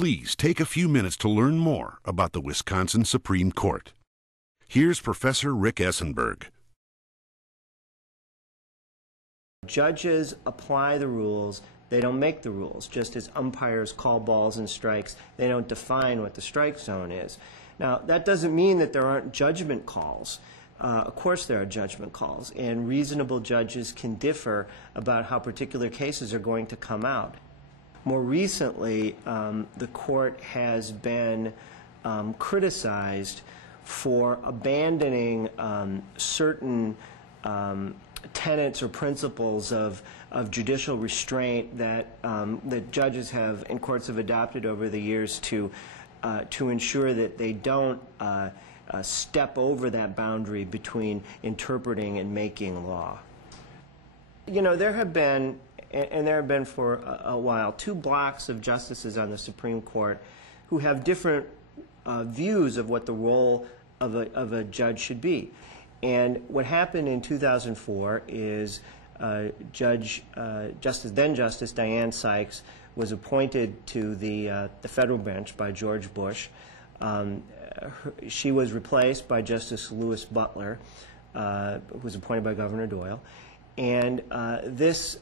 Please take a few minutes to learn more about the Wisconsin Supreme Court. Here's Professor Rick Esenberg. Judges apply the rules, they don't make the rules. Just as umpires call balls and strikes, they don't define what the strike zone is. Now, that doesn't mean that there aren't judgment calls. Of course there are judgment calls, and reasonable judges can differ about how particular cases are going to come out. More recently, the court has been criticized for abandoning certain tenets or principles of judicial restraint that judges have and courts have adopted over the years to ensure that they don't step over that boundary between interpreting and making law. You know, there have been, and there have been for a while, two blocks of justices on the Supreme Court who have different views of what the role of a judge should be. And what happened in 2004 is then Justice Diane Sykes was appointed to the federal bench by George Bush. She was replaced by Justice Louis Butler, who was appointed by Governor Doyle. And this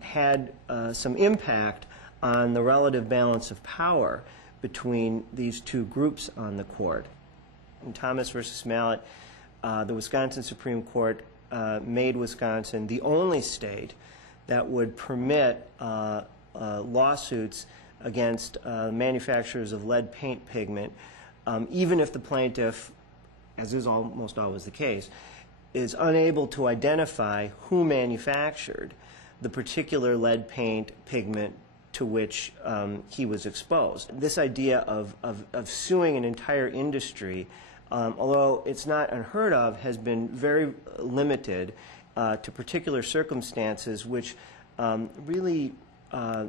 had some impact on the relative balance of power between these two groups on the court. In Thomas versus Mallet, the Wisconsin Supreme Court made Wisconsin the only state that would permit lawsuits against manufacturers of lead paint pigment, even if the plaintiff, as is almost always the case, is unable to identify who manufactured the particular lead paint pigment to which he was exposed. This idea of suing an entire industry, although it's not unheard of, has been very limited to particular circumstances which really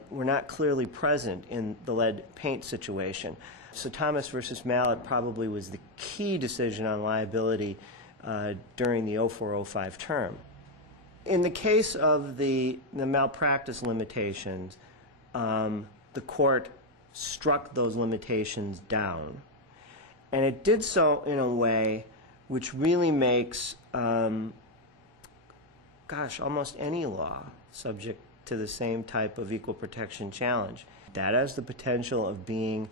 were not clearly present in the lead paint situation. So Thomas versus Mallet probably was the key decision on liability during the 04-05 term. In the case of the malpractice limitations, the court struck those limitations down. And it did so in a way which really makes, almost any law subject to the same type of equal protection challenge. That has the potential of being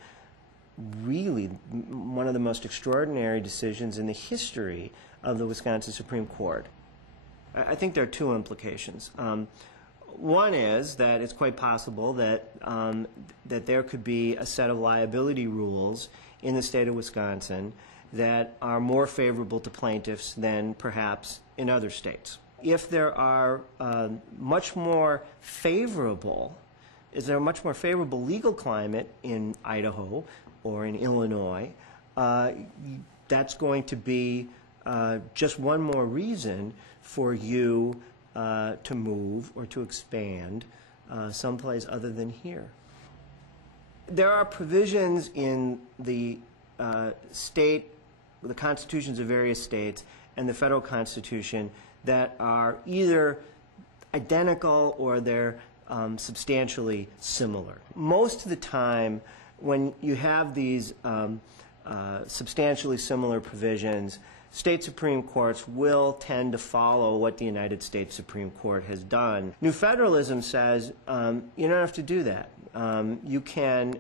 really one of the most extraordinary decisions in the history of the Wisconsin Supreme Court. I think there are two implications. One is that it's quite possible that there could be a set of liability rules in the state of Wisconsin that are more favorable to plaintiffs than perhaps in other states. If there are much more favorable legal climate in Idaho or in Illinois, that's going to be just one more reason for you to move or to expand someplace other than here. There are provisions in the the constitutions of various states and the federal constitution that are either identical or they're substantially similar. Most of the time when you have these substantially similar provisions, state Supreme Courts will tend to follow what the United States Supreme Court has done. New federalism says you don't have to do that. You can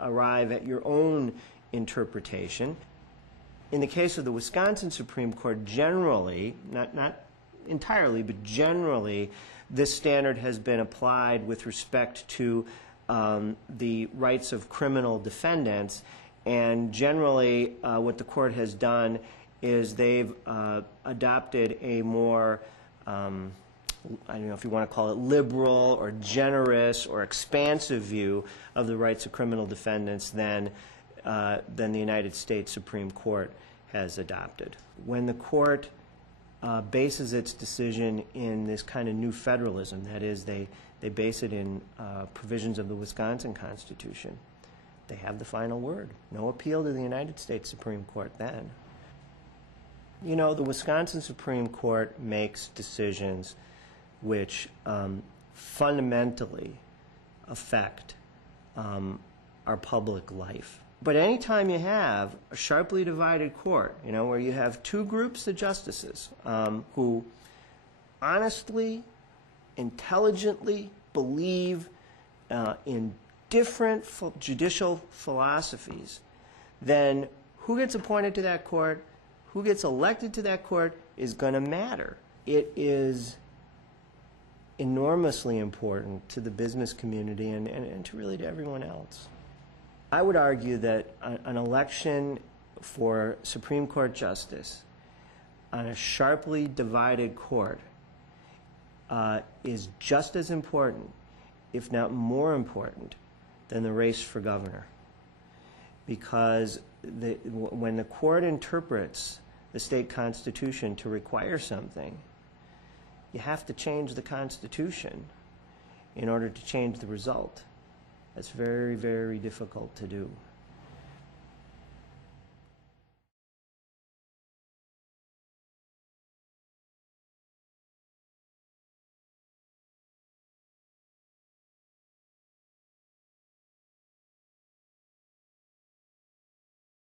arrive at your own interpretation. In the case of the Wisconsin Supreme Court, generally, not entirely, but generally, this standard has been applied with respect to the rights of criminal defendants. And generally, what the court has done is they've adopted a more, I don't know if you want to call it liberal or generous or expansive view of the rights of criminal defendants than the United States Supreme Court has adopted. When the court bases its decision in this kind of new federalism, that is, they base it in provisions of the Wisconsin Constitution, they have the final word. No appeal to the United States Supreme Court then. You know, the Wisconsin Supreme Court makes decisions which fundamentally affect our public life. But anytime you have a sharply divided court, where you have two groups of justices who honestly, intelligently believe in different judicial philosophies, then who gets appointed to that court, who gets elected to that court is going to matter. It is enormously important to the business community and to everyone else. I would argue that an election for Supreme Court justice on a sharply divided court is just as important, if not more important, than the race for governor. Because when the court interprets the state constitution to require something, you have to change the Constitution in order to change the result. That's very, very difficult to do.